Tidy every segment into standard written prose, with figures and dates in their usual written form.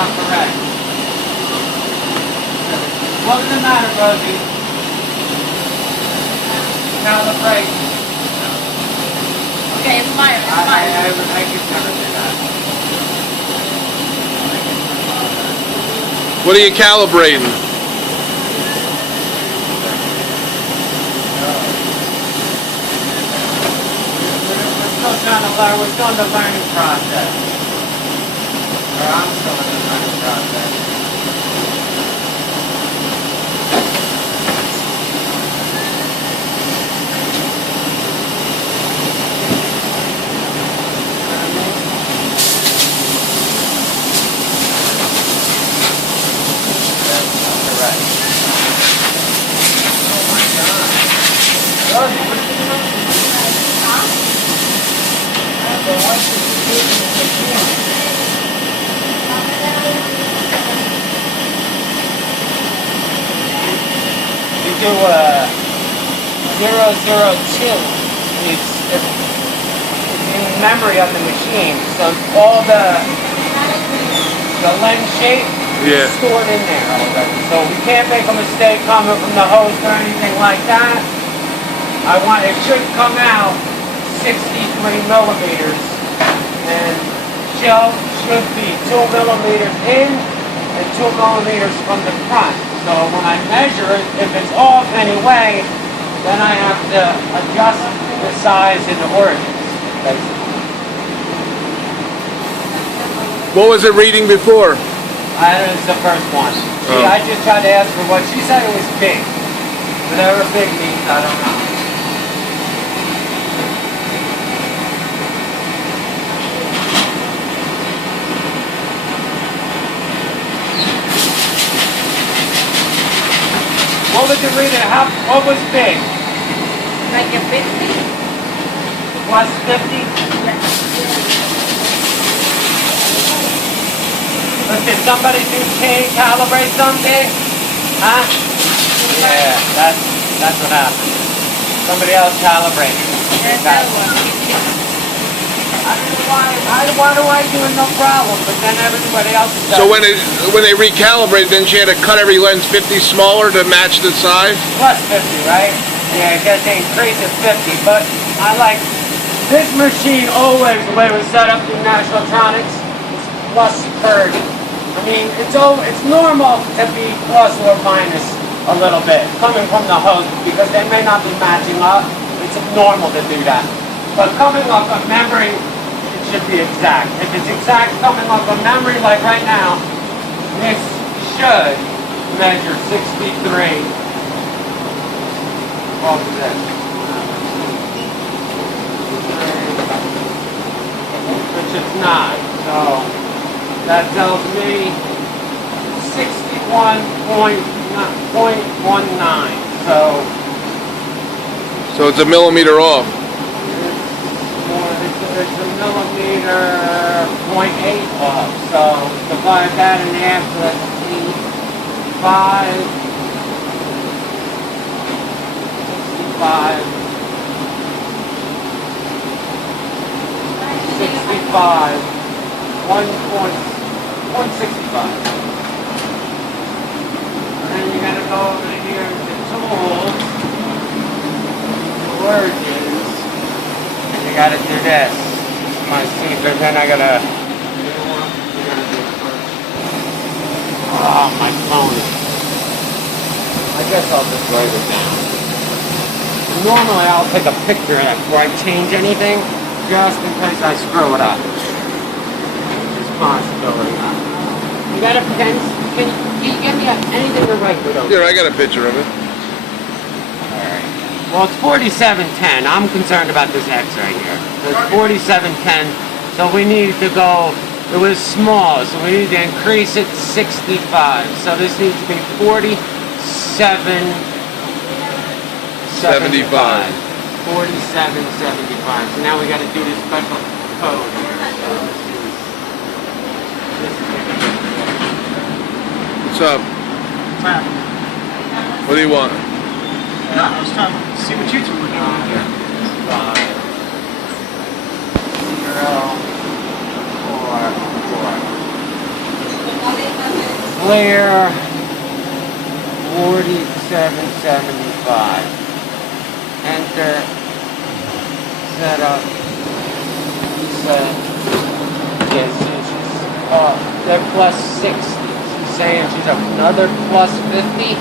not correct. What's the matter, Rosie? Calibrate. Okay, it's mine. It's mine. I could never do that. What are you calibrating? We're still trying to learn. We're still in the learning process. Or I'm still in the learning process. Do 002 is in memory of the machine, so all the lens shape is stored in there already. So we can't make a mistake coming from the hose or anything like that. It should come out 63 millimeters, and shell should be 2 millimeters in and 2 millimeters from the front. So when I measure it, if it's off anyway, then I have to adjust the size and the origins, basically. What was it reading before? That is the first one. See, I just tried to ask her what she said. It was big. Whatever big means, I don't know. What was it reading? What was big? Like a 50? Plus 50? Yes. But did somebody calibrate someday? Huh? Yeah, that's what happened. Somebody else calibrated. There's that one. I don't know why do I do it? No problem, but then everybody else does. So when they recalibrated, then she had to cut every lens 50 smaller to match the size? Plus 50, right? Yeah, because they increase it 50, but I like this machine always, the way it was set up through National Electronics, is plus 30. I mean, it's normal to be plus or minus a little bit coming from the hose because they may not be matching up. It's normal to do that. But coming off of memory, it should be exact. If it's exact coming off of memory, like right now, this should measure 63 off of this. Which it's not. So that tells me 61.19. So it's a millimeter off. It's a millimeter, 0.8 off. So divide that in half, so that's 5, 65, 1.65. And then you gotta go over here to tools, origins, and you gotta do this. My secret, then I gotta. Oh, my phone. I guess I'll just write it down. Normally I'll take a picture of it before I change anything, just in case I screw it up. There's a possibility. You got a pen? Can you give me anything to write with? Here, I got a picture of it. Alright. Well, it's 4710. I'm concerned about this X right here. So it's 4710. So we need to go, it was small, so we need to increase it to 65. So this needs to be 4775. 4775. So now we got to do this special code here. So this is What's up? What do you want? No, I was trying to see what you two were doing here. 5, 0, 4, 4. clear 47.75. Enter. Set up. Set. Yes, they're plus 60. She's saying she's another plus 50.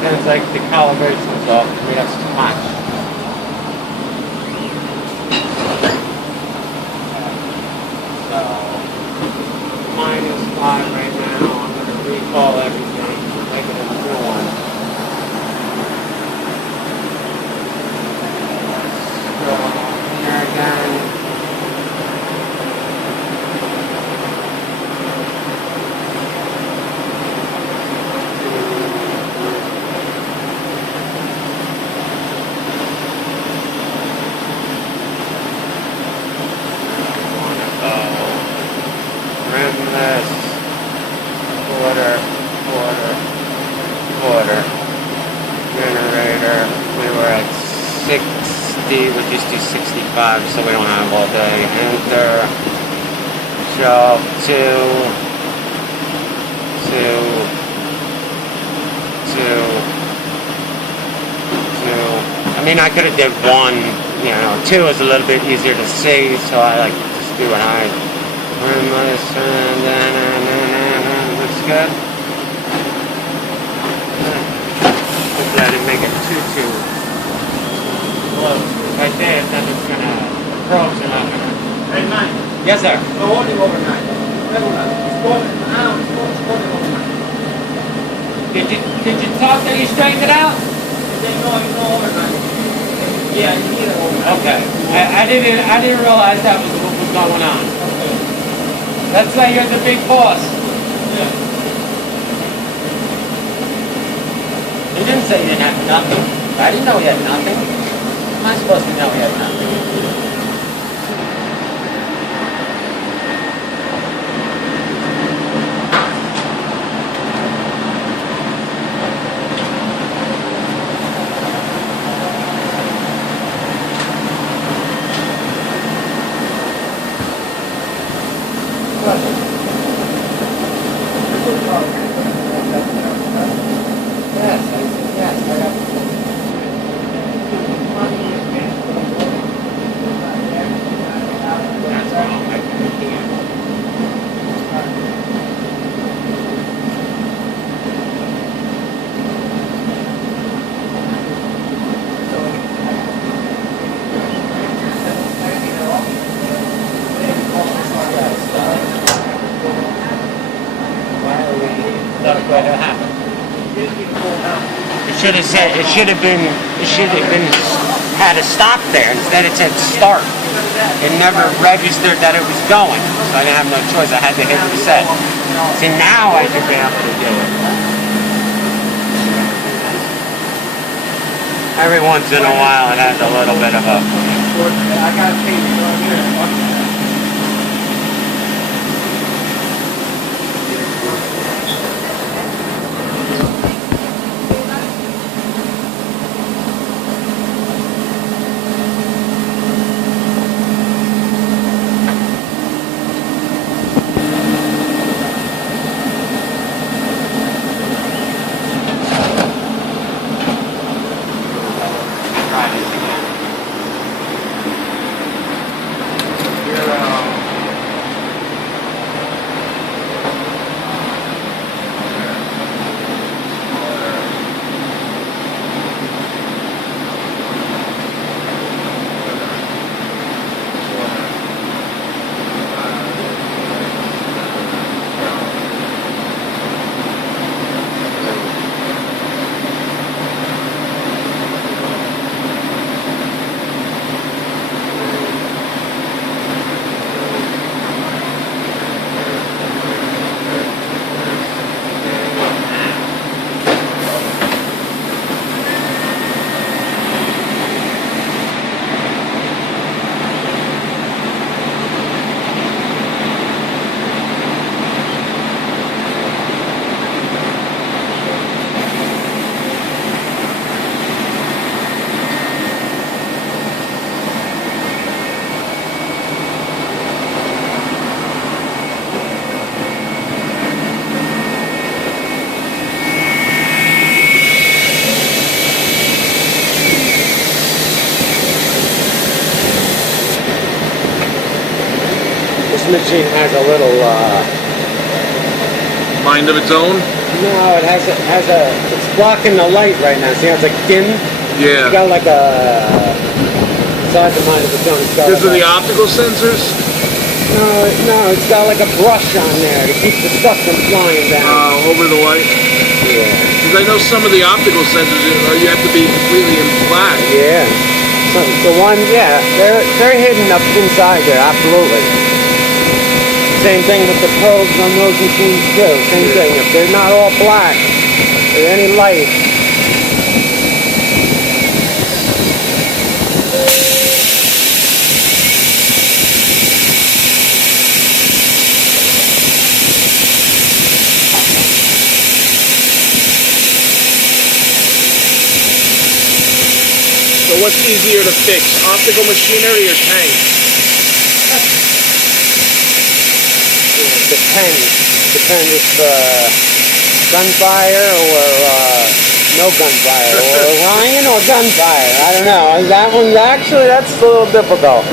Sounds like the calibration's off. I mean, that's too much. So, -5 right now. I'm going to recall everything. Make it a new one. Let's go here again. Rimless, quarter, generator, we were at 60, we'll just do 65 so we don't have all day. Enter, shelf, 2, I mean, I could have did 1, you know, 2 is a little bit easier to see, so I like to just do what I rimless, looks good. Hopefully I didn't make it too close. If I did, then it's gonna, the probes are not gonna. Hey, man. Yes, sir. We're holding overnight. Did you talk that you straightened it out? No, overnight. Yeah, you need it overnight. Okay. I didn't realize that was what was going on. Okay. Let's say you're the big boss. Yeah. He didn't say he didn't have nothing. I didn't know he had nothing. How am I supposed to know he had nothing? It should have been had a stop there. Instead it said start. It never registered that it was going. So I didn't have no choice. I had to hit reset. See, now I should be able to do it. Every once in a while it has a little bit of a... I got to pay you on here. machine has a little, Mind of its own? no, it has it's blocking the light right now. See how it's like dim? Yeah. It's got like a, besides the mind of its own, it's got Because of like the optical sensors? no, it's got like a brush on there to keep the stuff from flying down. Over the light? Yeah. Because I know some of the optical sensors, you have to be completely in black. Yeah. The one, yeah, they're hidden up inside there, absolutely. Same thing with the probes on those machines too. Same thing. If they're not all black, or any light. So what's easier to fix, optical machinery or tanks? Depends if gunfire or no gunfire, or Ryan or gunfire. I don't know. That one's actually, that's a little difficult.